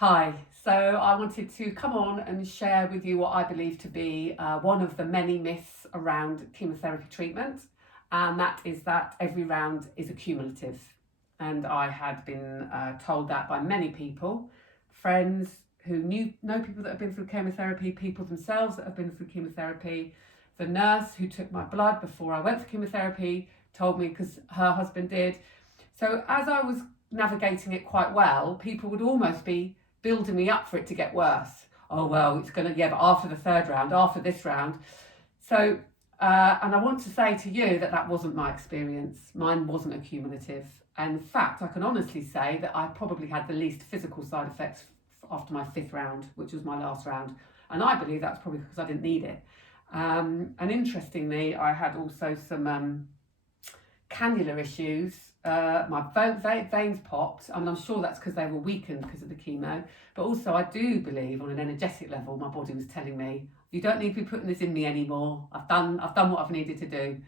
Hi, so I wanted to come on and share with you what I believe to be one of the many myths around chemotherapy treatment, and that is that every round is accumulative. And I had been told that by many people, friends who know people that have been through chemotherapy, people themselves that have been through chemotherapy. The nurse who took my blood before I went for chemotherapy told me because her husband did. So as I was navigating it quite well, people would almost be building me up for it to get worse. Oh, well, it's going to, yeah, but after the third round, after this round. So, and I want to say to you that that wasn't my experience. Mine wasn't accumulative. And in fact, I can honestly say that I probably had the least physical side effects after my fifth round, which was my last round. And I believe that's probably because I didn't need it. And interestingly, I had also some cannula issues. My veins popped. I mean, I'm sure that's because they were weakened because of the chemo, but also I do believe on an energetic level, my body was telling me, you don't need to be putting this in me anymore. I've done what I've needed to do.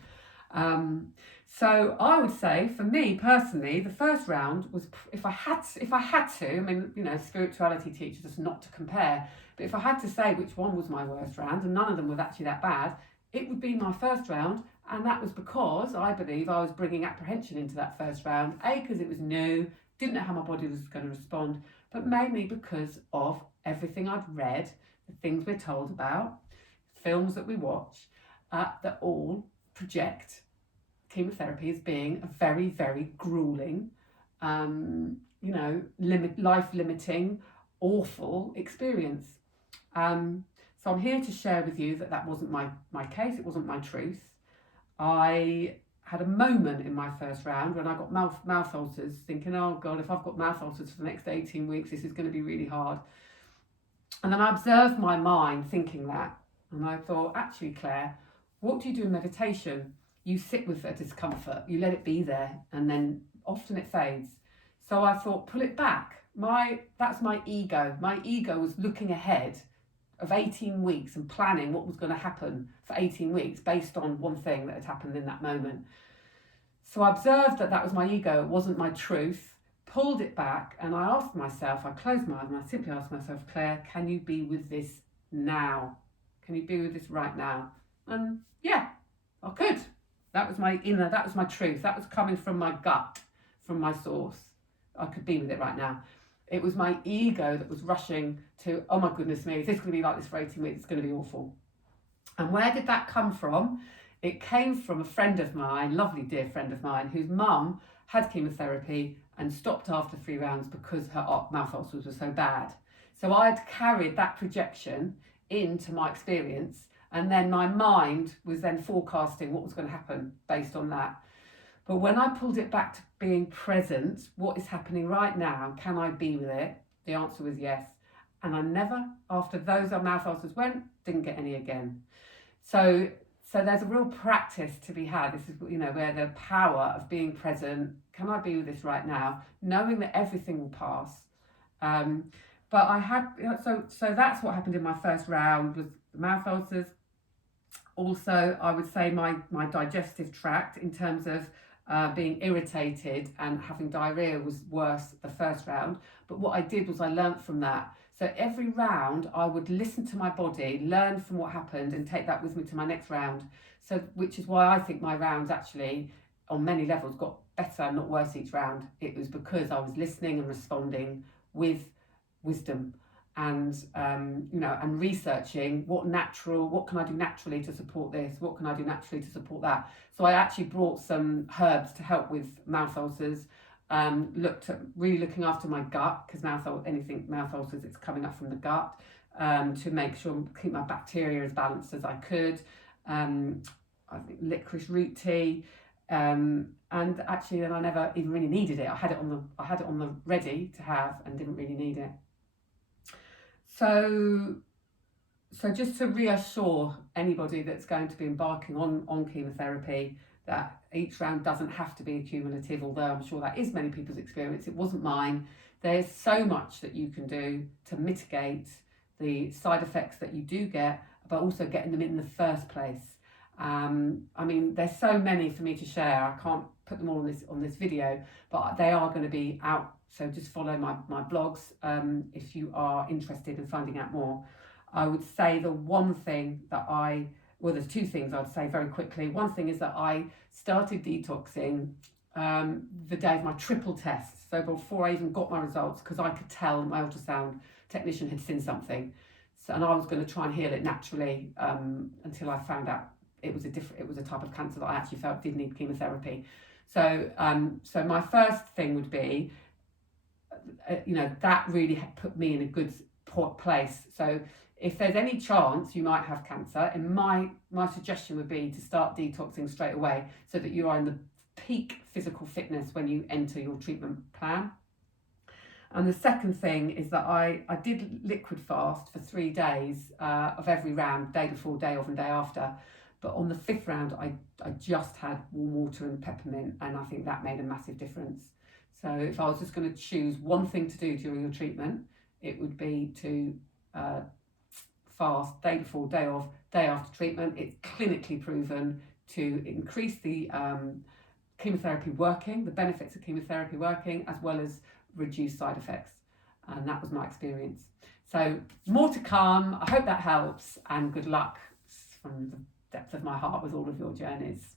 So I would say, for me personally, the first round was, if I had to, I mean, you know, spirituality teaches us not to compare, but if I had to say which one was my worst round, and none of them was actually that bad, it would be my first round. And that was because I believe I was bringing apprehension into that first round. A, because it was new, didn't know how my body was going to respond, but mainly because of everything I'd read, the things we're told about, films that we watch, that all project chemotherapy as being a very, very grueling, life-limiting, awful experience. So I'm here to share with you that wasn't my case, it wasn't my truth. I had a moment in my first round when I got mouth ulcers, thinking, oh God, if I've got mouth ulcers for the next 18 weeks, this is going to be really hard. And then I observed my mind thinking that, and I thought, actually, Claire, what do you do in meditation? You sit with the discomfort, you let it be there, and then often it fades. So I thought, pull it back. That's my ego. My ego was looking ahead of 18 weeks and planning what was going to happen for 18 weeks based on one thing that had happened in that moment. So I observed that was my ego, it wasn't my truth, pulled it back, and I asked myself, I closed my eyes and I simply asked myself, Claire, can you be with this now? Can you be with this right now? And yeah, I could. That was my inner, that was my truth. That was coming from my gut, from my source. I could be with it right now. It was my ego that was rushing to, oh my goodness me, if this is going to be like this for 18 weeks, it's going to be awful. And where did that come from? It came from a friend of mine, lovely dear friend of mine, whose mum had chemotherapy and stopped after 3 rounds because her mouth ulcers were so bad. So I'd carried that projection into my experience, and then my mind was then forecasting what was going to happen based on that. But when I pulled it back to being present, what is happening right now, can I be with it? The answer was yes. And I never, after those mouth ulcers went, didn't get any again. So there's a real practice to be had. This is, where the power of being present, can I be with this right now? Knowing that everything will pass. But I had, so that's what happened in my first round with the mouth ulcers. Also, I would say my digestive tract, in terms of being irritated and having diarrhea, was worse the first round. But what I did was I learnt from that. So every round I would listen to my body, learn from what happened, and take that with me to my next round. So, which is why I think my rounds actually, on many levels, got better, not worse each round. It was because I was listening and responding with wisdom, and and researching what can I do naturally to support this, what can I do naturally to support that. So I actually brought some herbs to help with mouth ulcers, looked at really looking after my gut, because mouth ulcers, it's coming up from the gut, to make sure keep my bacteria as balanced as I could. I think licorice root tea, and actually then I never even really needed it. I had it on the ready to have and didn't really need it. So just to reassure anybody that's going to be embarking on chemotherapy, that each round doesn't have to be cumulative, although I'm sure that is many people's experience. It wasn't mine. There's so much that you can do to mitigate the side effects that you do get, but also getting them in the first place. There's so many for me to share. I can't put them all on this video, but they are going to be out So just follow my blogs if you are interested in finding out more. I would say the one thing that there's two things I'd say very quickly. One thing is that I started detoxing the day of my triple test. So before I even got my results, because I could tell my ultrasound technician had seen something. So, and I was going to try and heal it naturally until I found out it was a type of cancer that I actually felt did need chemotherapy. So so my first thing would be, that really put me in a good place. So if there's any chance you might have cancer, and my suggestion would be to start detoxing straight away so that you are in the peak physical fitness when you enter your treatment plan. And the second thing is that I did liquid fast for 3 days of every round, day before, day of and day after. But on the 5th round, I just had warm water and peppermint, and I think that made a massive difference. So if I was just going to choose one thing to do during your treatment, it would be to fast day before, day of, day after treatment. It's clinically proven to increase the chemotherapy working, the benefits of chemotherapy working, as well as reduce side effects. And that was my experience. So more to come. I hope that helps, and good luck from the depth of my heart with all of your journeys.